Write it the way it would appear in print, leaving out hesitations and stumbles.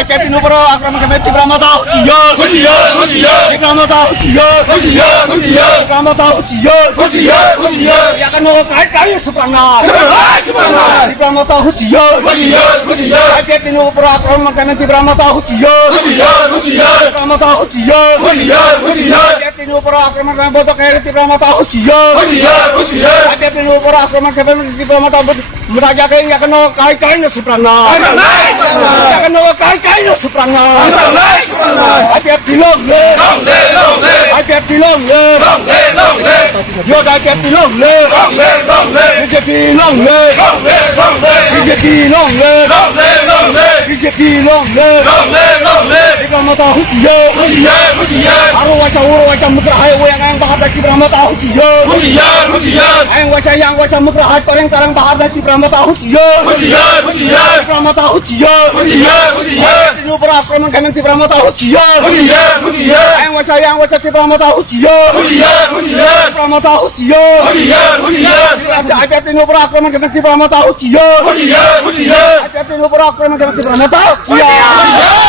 IPFin উপর আক্রমণ করবে তীব্রমতা হুঁশিয়ার হুঁশিয়ার হুঁশিয়ার তীব্রমতা হুঁশিয়ার হুঁশিয়ার হুঁশিয়ার তীব্রমতা হুঁশিয়ার হুঁশিয়ার হুঁশিয়ার এখনো কাই সুপ্রাঙ্গা তীব্রমতা হুঁশিয়ার হুঁশিয়ার হুঁশিয়ার IPFin উপর আক্রমণ করবে তীব্রমতা হুঁশিয়ার হুঁশিয়ার হুঁশিয়ার তীব্রমতা হুঁশিয়ার হুঁশিয়ার হুঁশিয়ার IPFin উপর আক্রমণ করবে বোধকের তীব্রমতা হুঁশিয়ার হুঁশিয়ার হুঁশিয়ার IPFin উপর আক্রমণ করবে তীব্রমতা রাজাকে এখনো কাই না সুপ্রাঙ্গা এখনো কাই না সুপ্রাঙ্গা IPFin long live IPFin long live Your IPFin long live BJP long live BJP long live BJP long live তীব্রমতা হুঁশিয়ার হুঁশিয়ার হুঁশিয়ার আরো ওয়াচা মুদ্রা হাই ওয়াং আং বাহার তীব্রমতা হুঁশিয়ার হুঁশিয়ার হুঁশিয়ার আং ওয়াচা মুদ্রা হাই করং বাহার তীব্রমতা হুঁশিয়ার হুঁশিয়ার হুঁশিয়ার তীব্রমতা হুঁশিয়ার হুঁশিয়ার হুঁশিয়ার উপর আক্রমণ করবেন তীব্রমতা হুঁশিয়ার হুঁশিয়ার হুঁশিয়ার আং ওয়াচা তীব্রমতা হুঁশিয়ার হুঁশিয়ার হুঁশিয়ার তীব্রমতা হুঁশিয়ার হুঁশিয়ার হুঁশিয়ার IPFin উপর আক্রমণ করবেন তীব্রমতা হুঁশিয়ার হুঁশিয়ার হুঁশিয়ার IPFin উপর আক্রমণ করবেন তীব্রমতা হুঁশিয়ার